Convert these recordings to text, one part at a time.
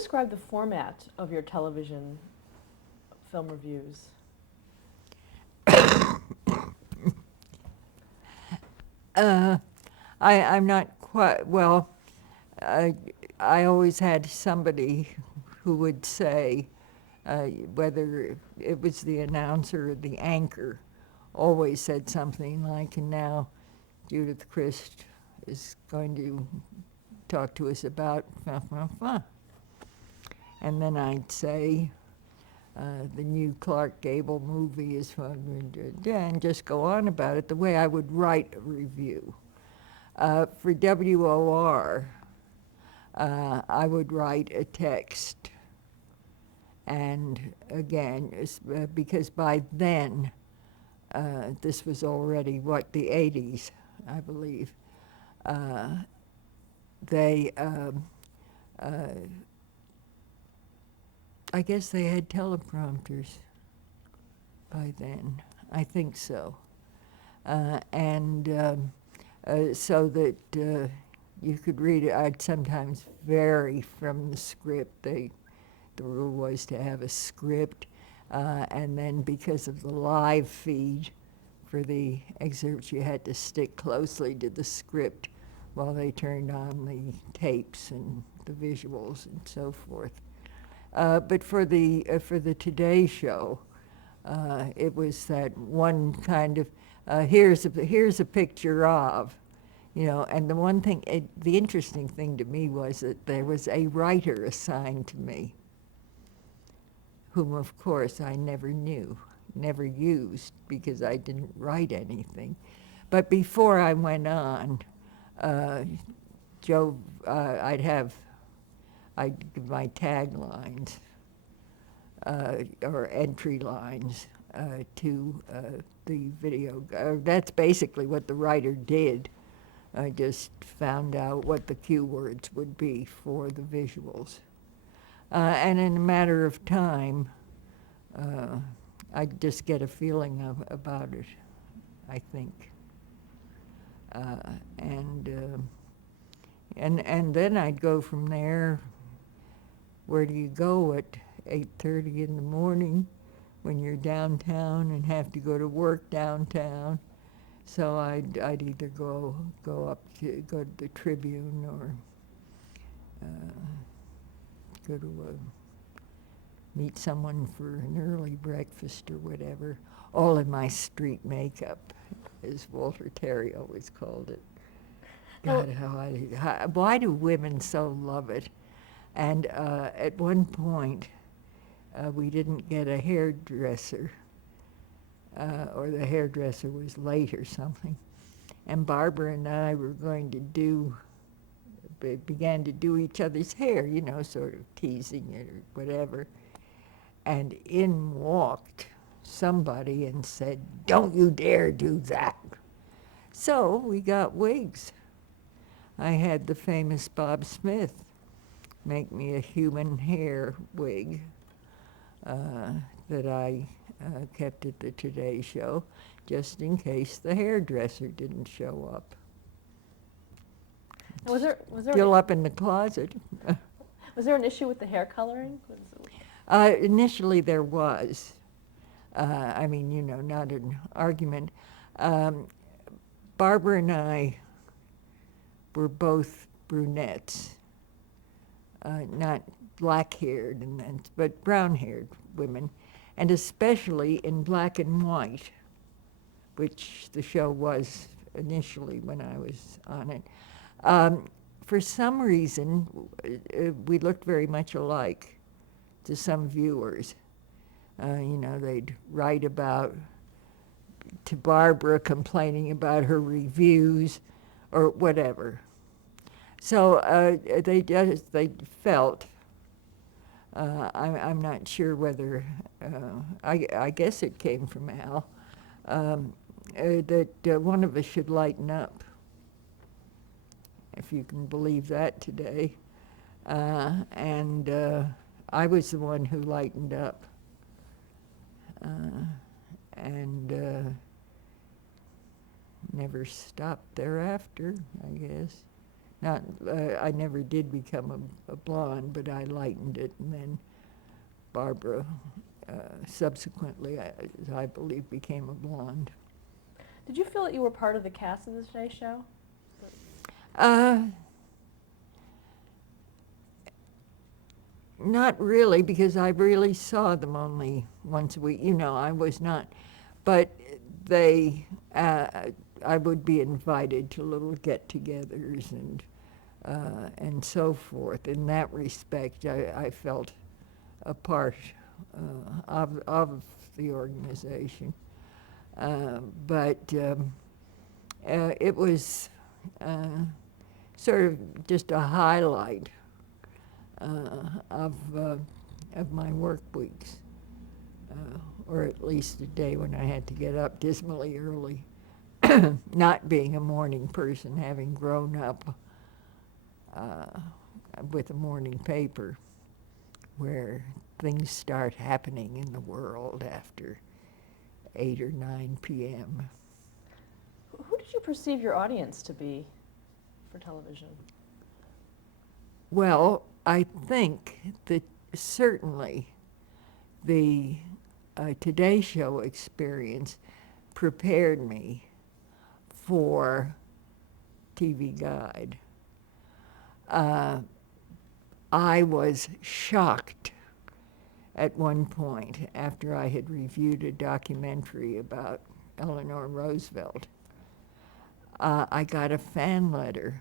describe the format of your television film reviews? Uh, I'm not quite, well, I, I always had somebody who would say, whether it was the announcer or the anchor, always said something like, and now Judith Crist is going to talk to us about, and then I'd say, the new Clark Gable movie is fun, and just go on about it the way I would write a review. For WOR, I would write a text. And again, because by then, this was already, the 80s, I believe, they, I guess they had teleprompters by then. I think so. So that you could read it. I'd sometimes vary from the script. The rule was to have a script, and then because of the live feed for the excerpts, you had to stick closely to the script while they turned on the tapes and the visuals and so forth. But for the Today Show, it was that one kind of here's a picture of, and the one thing, the interesting thing to me was that there was a writer assigned to me, whom of course I never knew, never used because I didn't write anything. But before I went on, Joe, I'd give my taglines or entry lines to the video. That's basically what the writer did. I just found out what the cue words would be for the visuals. And in a matter of time, I'd just get a feeling about it, I think. And then I'd go from there. Where do you go at 8:30 in the morning when you're downtown and have to go to work downtown? So I'd either go to the Tribune or go to meet someone for an early breakfast or whatever, all in my street makeup, as Walter Terry always called it. God, why do women so love it? And at one point, we didn't get a hairdresser, or the hairdresser was late or something. And Barbara and I were began to do each other's hair, sort of teasing it or whatever. And in walked somebody and said, "Don't you dare do that." So we got wigs. I had the famous Bob Smith make me a human hair wig that I kept at the Today Show, just in case the hairdresser didn't show up. Was there Still up in the closet. Was there an issue with the hair coloring? Initially there was. Not an argument. Barbara and I were both brunettes, not black-haired, but brown-haired women, and especially in black and white, which the show was initially when I was on it. For some reason, we looked very much alike to some viewers. They'd write to Barbara complaining about her reviews or whatever. So they felt, I'm not sure whether, I guess it came from Al, that one of us should lighten up, if you can believe that today. I was the one who lightened up. Never stopped thereafter, I guess. Not, I never did become a blonde, but I lightened it, and then Barbara subsequently, I believe, became a blonde. Did you feel that you were part of the cast of the Today Show? Not really, because I really saw them only once a week. I was not, but I would be invited to little get-togethers and so forth. In that respect, I felt a part of the organization. But it was sort of just a highlight of my work weeks, or at least a day when I had to get up dismally early. Not being a morning person, having grown up with a morning paper, where things start happening in the world after 8 or 9 p.m. Who did you perceive your audience to be for television? Well, I think that certainly the Today Show experience prepared me for TV Guide. I was shocked at one point after I had reviewed a documentary about Eleanor Roosevelt. I got a fan letter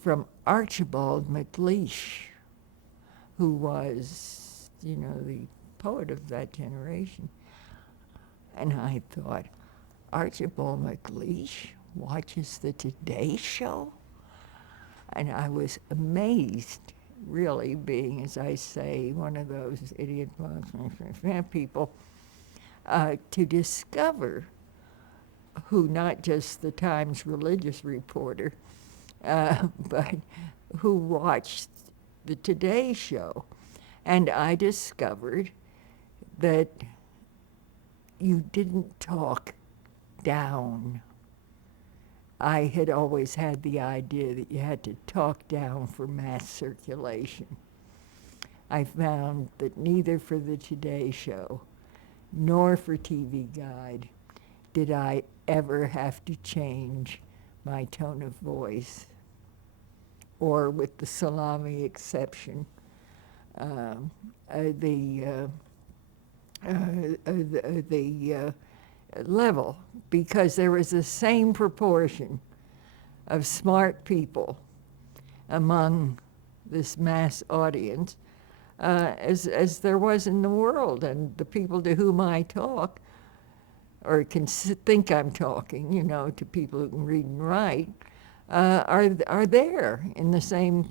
from Archibald MacLeish, who was, the poet of that generation. And I thought, Archibald MacLeish watches the Today Show? And I was amazed, really, being, as I say, one of those idiot people, to discover who, not just the Times religious reporter, but who watched the Today Show. And I discovered that you didn't talk down. I had always had the idea that you had to talk down for mass circulation. I found that neither for the Today Show nor for TV Guide did I ever have to change my tone of voice, or with the salami exception, the level, because there was the same proportion of smart people among this mass audience as there was in the world. And the people to whom I talk, or can think I'm talking, to people who can read and write, are there in the same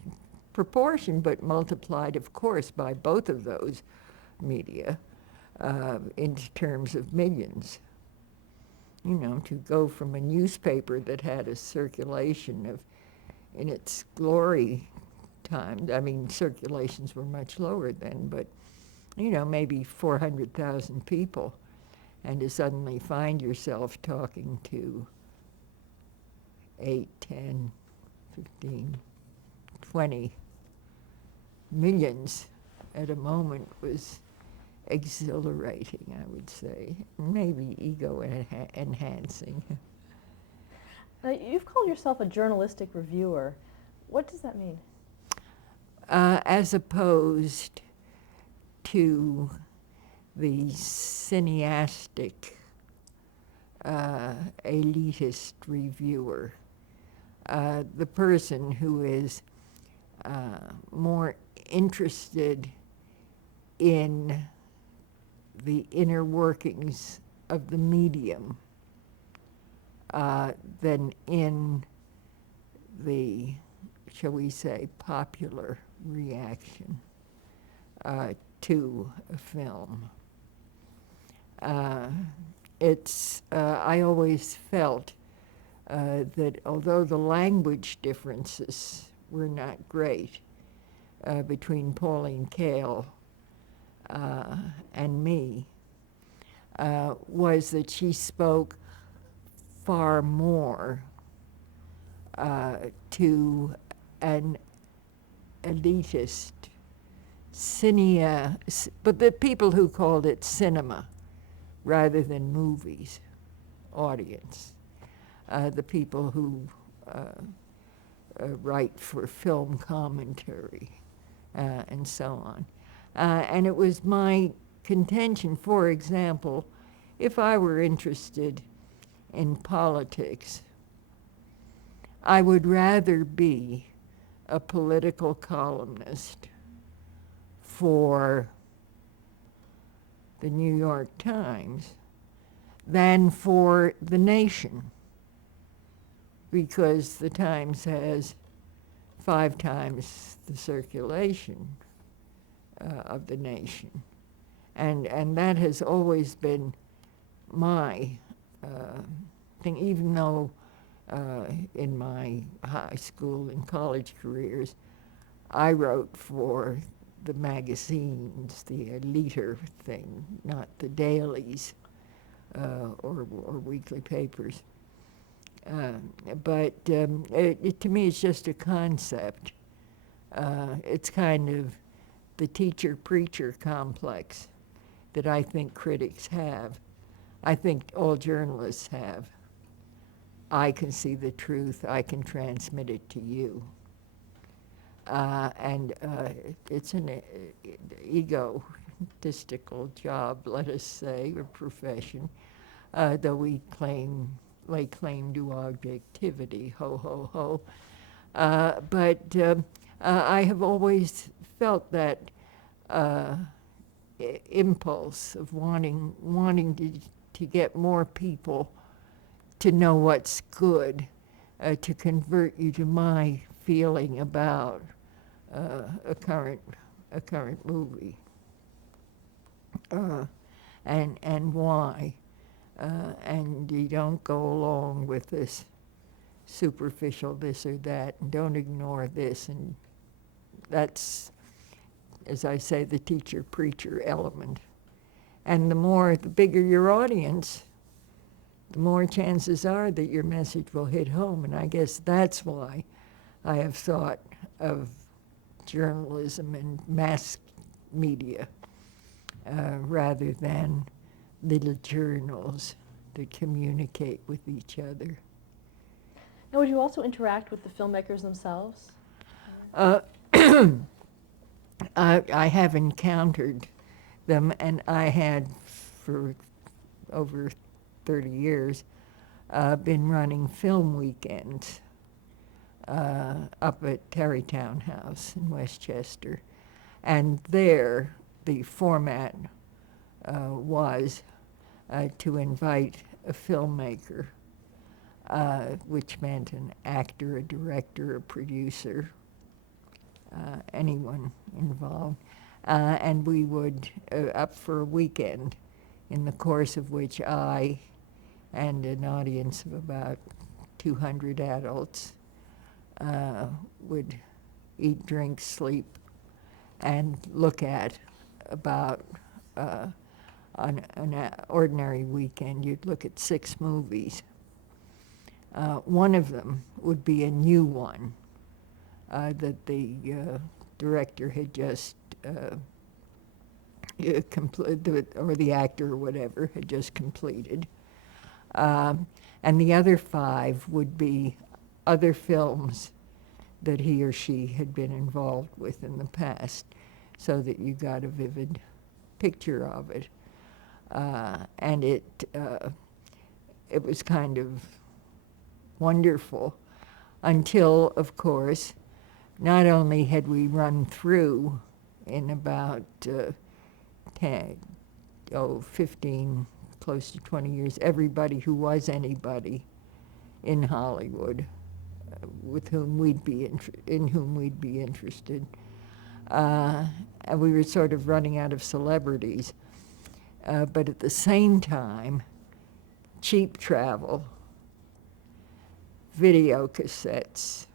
proportion, but multiplied, of course, by both of those media in terms of millions. To go from a newspaper that had a circulation of, in its glory time, circulations were much lower then, but, maybe 400,000 people, and to suddenly find yourself talking to 8, 10, 15, 20 millions at a moment was exhilarating, I would say, maybe ego enhancing. Now, you've called yourself a journalistic reviewer. What does that mean? As opposed to the cineastic, elitist reviewer, the person who is more interested in the inner workings of the medium than in the, shall we say, popular reaction to a film. I always felt that although the language differences were not great between Pauline Kael and me, was that she spoke far more to an elitist but the people who called it cinema rather than movies audience, the people who write for film commentary and so on. And it was my contention, for example, if I were interested in politics, I would rather be a political columnist for the New York Times than for The Nation, because the Times has 5 times the circulation of The Nation. And that has always been my thing, even though in my high school and college careers, I wrote for the magazines, the leader thing, not the dailies or weekly papers. But to me, it's just a concept. It's kind of the teacher-preacher complex that I think critics have. I think all journalists have. I can see the truth. I can transmit it to you. And it's an egotistical job, let us say, or profession, though we lay claim to objectivity, ho, ho, ho. But I have always felt that impulse of wanting to get more people to know what's good, to convert you to my feeling about a current movie, and why, and you don't go along with this superficial this or that, and don't ignore this, and that's, as I say, the teacher-preacher element. And the bigger your audience, the more chances are that your message will hit home. And I guess that's why I have thought of journalism and mass media rather than little journals that communicate with each other. Now, would you also interact with the filmmakers themselves? I have encountered them, and I had for over 30 years been running film weekends up at Tarrytown House in Westchester. And there, the format was to invite a filmmaker, which meant an actor, a director, a producer, anyone involved. And we would, up for a weekend, in the course of which I and an audience of about 200 adults would eat, drink, sleep, and look at about, on an ordinary weekend, you'd look at 6 movies. One of them would be a new one that the director had just completed, or the actor or whatever had just completed. And the other 5 would be other films that he or she had been involved with in the past, so that you got a vivid picture of it. And it was kind of wonderful until, of course, not only had we run through in about 15, close to 20 years, everybody who was anybody in Hollywood with whom in whom we'd be interested. And we were sort of running out of celebrities. But at the same time, cheap travel, video cassettes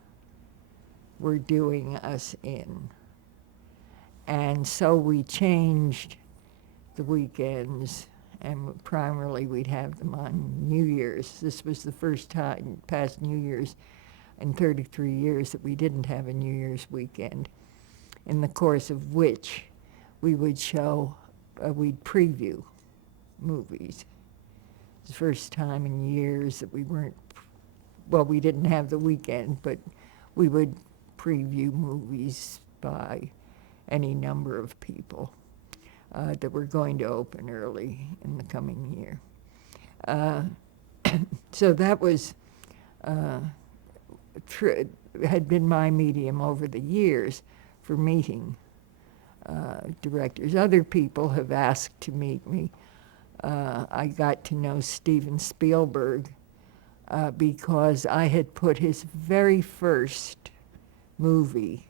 were doing us in. And so we changed the weekends, and primarily we'd have them on New Year's. This was the first time, past New Year's, in 33 years that we didn't have a New Year's weekend, in the course of which we would we'd preview movies. It's the first time in years that we we didn't have the weekend, but we would preview movies by any number of people that were going to open early in the coming year. So that was had been my medium over the years for meeting directors. Other people have asked to meet me. I got to know Steven Spielberg because I had put his very first movie,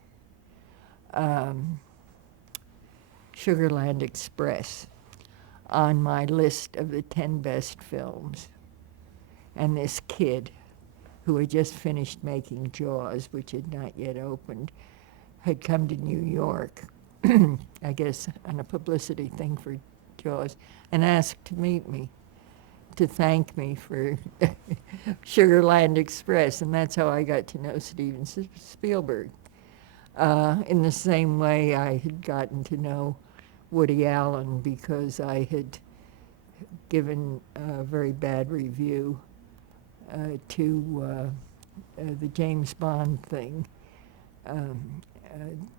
Sugarland Express, on my list of the 10 best films. And this kid, who had just finished making Jaws, which had not yet opened, had come to New York, I guess on a publicity thing for Jaws, and asked to meet me, to thank me for Sugarland Express, and that's how I got to know Steven Spielberg. In the same way I had gotten to know Woody Allen because I had given a very bad review to the James Bond thing,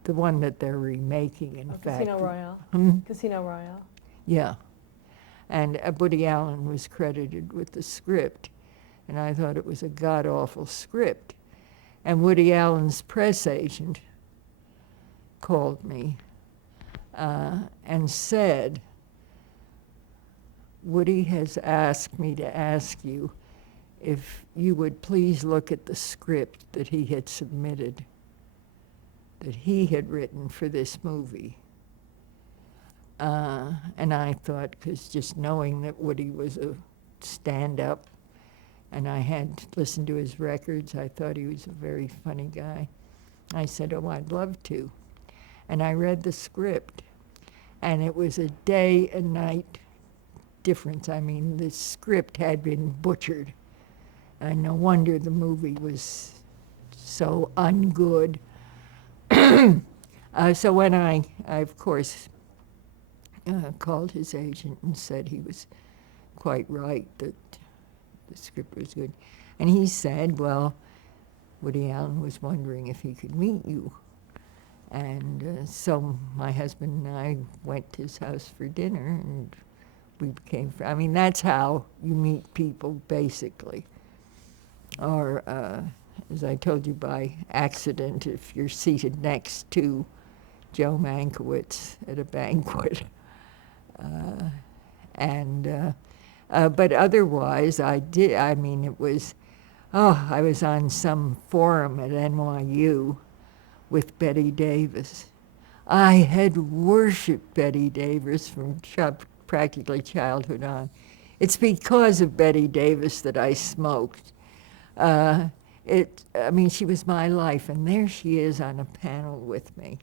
the one that they're remaking, in fact. Casino Royale? Casino Royale? Yeah. And Woody Allen was credited with the script, and I thought it was a god-awful script. And Woody Allen's press agent called me and said, Woody has asked me to ask you if you would please look at the script that he had submitted, that he had written for this movie. And I thought, because just knowing that Woody was a stand-up, and I had listened to his records, I thought he was a very funny guy. I said, oh, I'd love to. And I read the script, and it was a day and night difference. I mean, the script had been butchered, and no wonder the movie was so ungood. So when I of course, called his agent and said he was quite right, that the script was good. And he said, well, Woody Allen was wondering if he could meet you. And so my husband and I went to his house for dinner, and we became friends. I mean, that's how you meet people, basically. Or, as I told you, by accident, if you're seated next to Joe Mankiewicz at a banquet. But otherwise, I was on some forum at NYU with Betty Davis. I had worshipped Betty Davis from practically childhood on. It's because of Betty Davis that I smoked. She was my life, and there she is on a panel with me.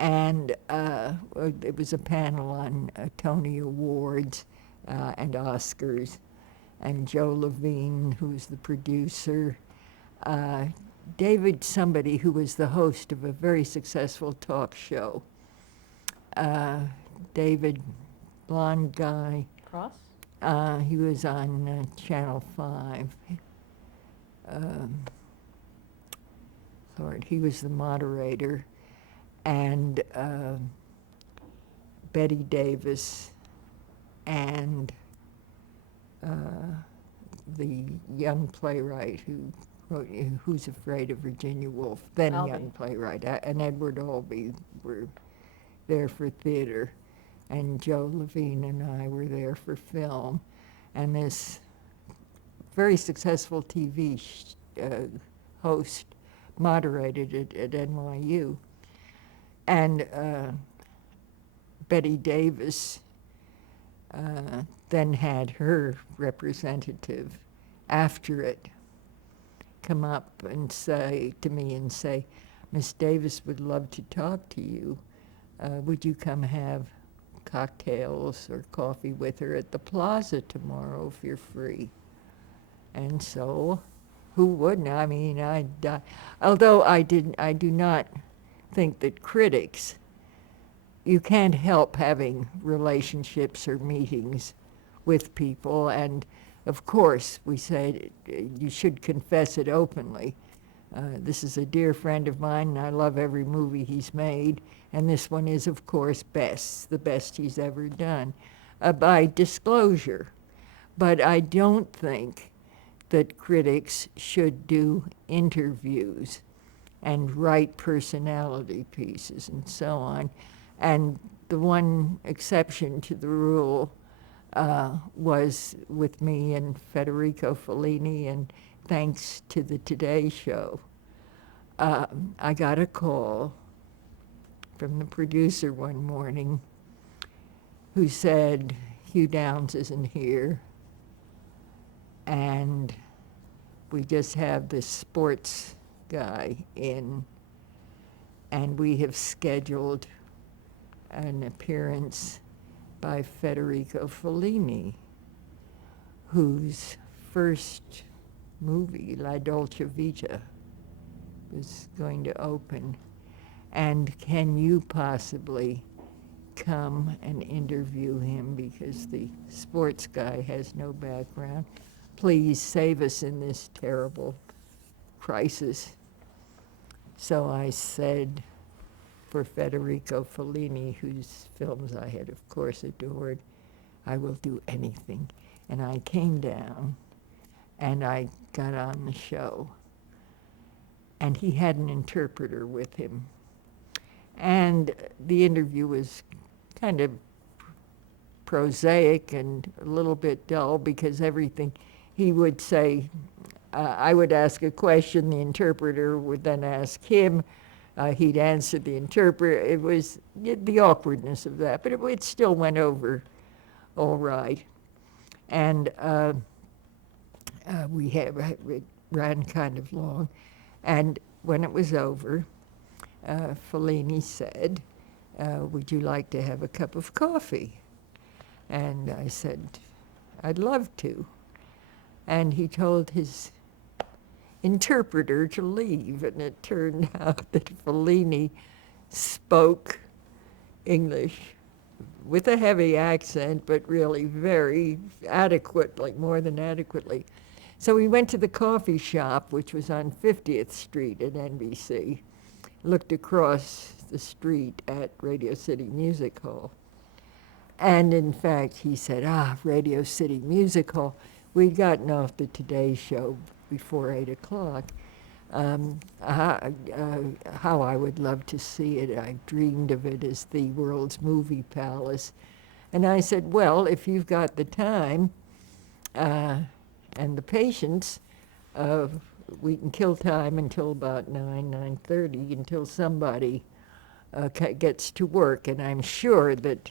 And it was a panel on Tony Awards and Oscars, and Joe Levine, who's the producer, David somebody who was the host of a very successful talk show, David, blonde guy. Cross? He was on Channel 5. Lord, he was the moderator. And Betty Davis and the young playwright who wrote Who's Afraid of Virginia Woolf, then Albee. young playwright, and Edward Albee were there for theater, and Joe Levine and I were there for film, and this very successful TV host moderated it at NYU. And Betty Davis then had her representative after it come up and say to me, Miss Davis would love to talk to you. Would you come have cocktails or coffee with her at the Plaza tomorrow if you're free? And so who wouldn't? I mean, although I do not think that critics, you can't help having relationships or meetings with people, and of course we say you should confess it openly. This is a dear friend of mine, and I love every movie he's made, and this one is, of course, the best he's ever done, by disclosure. But I don't think that critics should do interviews and write personality pieces and so on. And the one exception to the rule was with me and Federico Fellini, and thanks to the Today Show. I got a call from the producer one morning who said, Hugh Downs isn't here, and we just have this sports guy in, and we have scheduled an appearance by Federico Fellini, whose first movie, La Dolce Vita, was going to open. And can you possibly come and interview him, because the sports guy has no background? Please save us in this terrible crisis. So I said, for Federico Fellini, whose films I had, of course, adored, I will do anything. And I came down, and I got on the show. And he had an interpreter with him. And the interview was kind of prosaic and a little bit dull, because everything he would say, I would ask a question, the interpreter would then ask him, he'd answer the interpreter. It was the awkwardness of that, but it still went over all right. And it ran kind of long. And when it was over, Fellini said, would you like to have a cup of coffee? And I said, I'd love to. And he told his interpreter to leave, and it turned out that Fellini spoke English with a heavy accent, but really very adequately, more than adequately. So we went to the coffee shop, which was on 50th Street at NBC, looked across the street at Radio City Music Hall. And in fact, he said, Radio City Music Hall. We'd gotten off the Today Show before 8 o'clock. How I would love to see it. I dreamed of it as the world's movie palace. And I said, well, if you've got the time and the patience, we can kill time until about 9:30, until somebody gets to work. And I'm sure that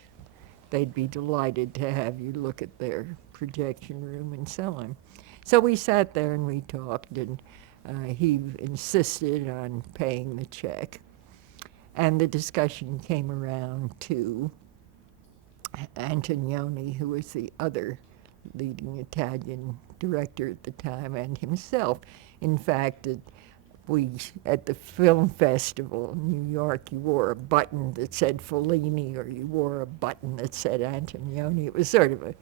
they'd be delighted to have you look at their projection room and so on. So we sat there and we talked, and he insisted on paying the check. And the discussion came around to Antonioni, who was the other leading Italian director at the time, and himself. In fact, at the film festival in New York, you wore a button that said Fellini, or you wore a button that said Antonioni. It was sort of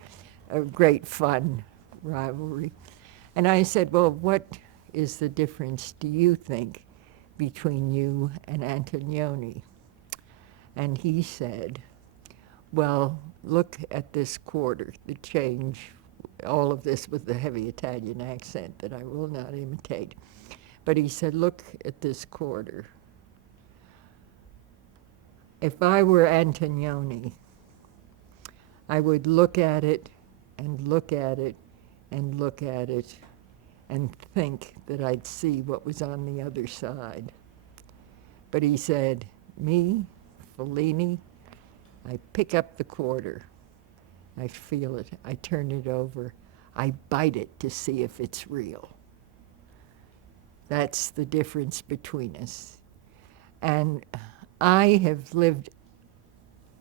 a great fun rivalry. And I said, well, what is the difference, do you think, between you and Antonioni? And he said, well, look at this quarter, the change, all of this with the heavy Italian accent that I will not imitate. But he said, look at this quarter. If I were Antonioni, I would look at it and look at it and look at it and think that I'd see what was on the other side. But he said, me, Fellini, I pick up the quarter. I feel it. I turn it over. I bite it to see if it's real. That's the difference between us. And I have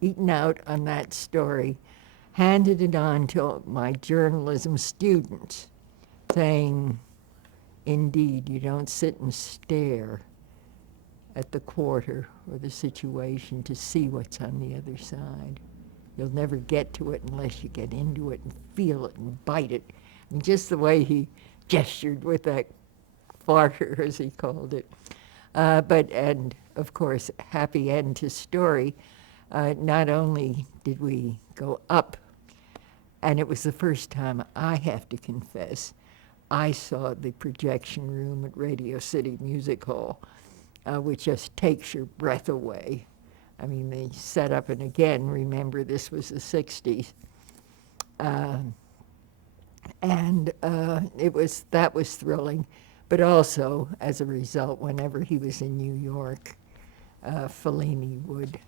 eaten out on that story, handed it on to my journalism students, saying, Indeed, you don't sit and stare at the quarter or the situation to see what's on the other side. You'll never get to it unless you get into it and feel it and bite it. And just the way he gestured with that farter, as he called it. And of course, happy end to story. Not only did we go up, and it was the first time, I have to confess, I saw the projection room at Radio City Music Hall, which just takes your breath away. I mean, they set up, and again, remember, this was the 60s. That was thrilling. But also, as a result, whenever he was in New York, Fellini would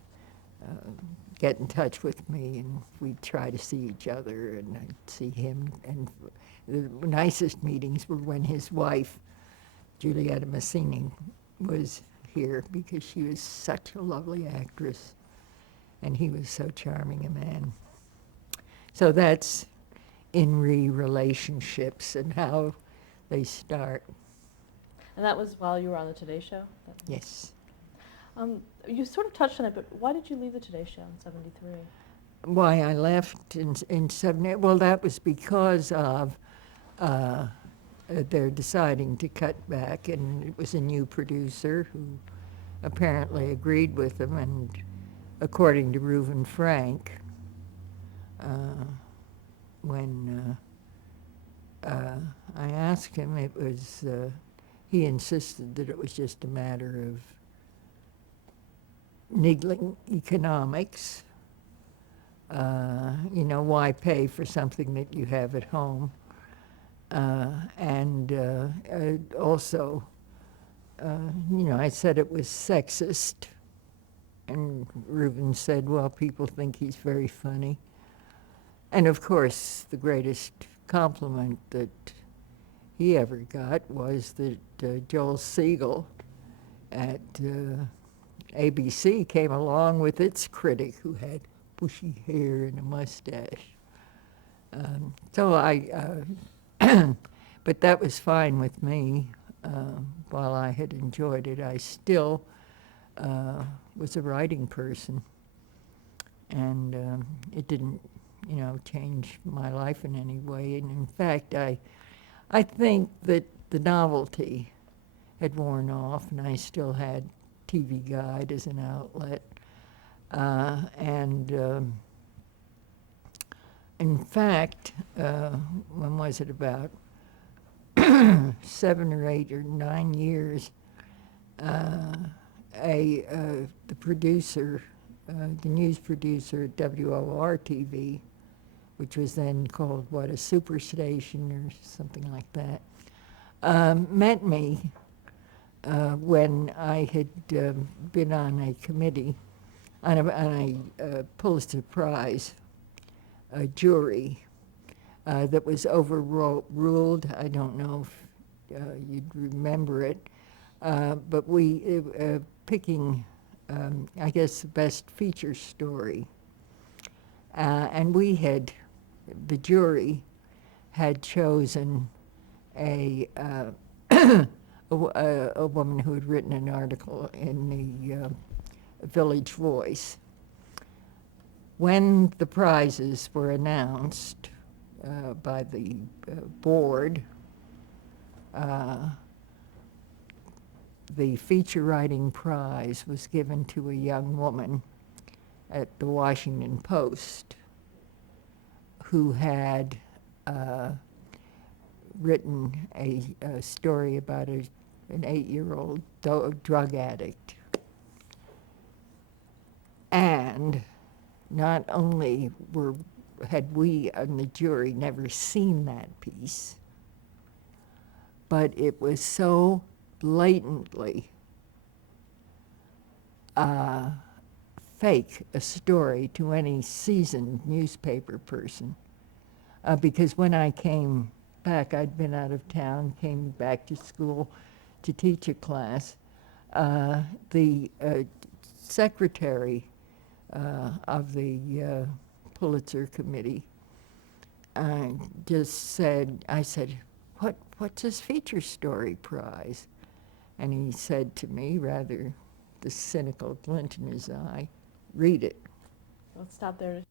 get in touch with me, and we'd try to see each other, and I'd see him. And the nicest meetings were when his wife, Giulietta Massini, was here, because she was such a lovely actress, and he was so charming a man. So that's in relationships and how they start. And that was while you were on the Today Show? Yes. You sort of touched on it, but why did you leave the Today Show in '73? Why I left in 70, well, that was because of their deciding to cut back, and it was a new producer who apparently agreed with them, and according to Reuven Frank, when I asked him, it was, he insisted that it was just a matter of niggling economics. Why pay for something that you have at home? Also, I said it was sexist, and Reuven said, well, people think he's very funny. And of course, the greatest compliment that he ever got was that Joel Siegel at ABC came along with its critic who had bushy hair and a mustache. But that was fine with me. While I had enjoyed it, I still was a writing person, and it didn't, change my life in any way. And in fact, I think that the novelty had worn off, and I still had TV Guide as an outlet. In fact, when was it, about 7 or 8 or 9 years, the producer, the news producer at WOR-TV, which was then called, a superstation or something like that, met me when I had been on a committee, on a Pulitzer Prize jury that was overruled. I don't know if you'd remember it, but we picking, I guess, the best feature story. And the jury had chosen a woman who had written an article in the Village Voice. When the prizes were announced by the board, the feature writing prize was given to a young woman at the Washington Post who had written a story about an 8-year-old drug addict. And not only had we on the jury never seen that piece, but it was so blatantly fake a story to any seasoned newspaper person. Because when I came back, I'd been out of town, came back to school to teach a class, the secretary of the Pulitzer Committee just said, I said, what's this feature story prize? And he said to me, rather the cynical glint in his eye, read it. Let's stop there.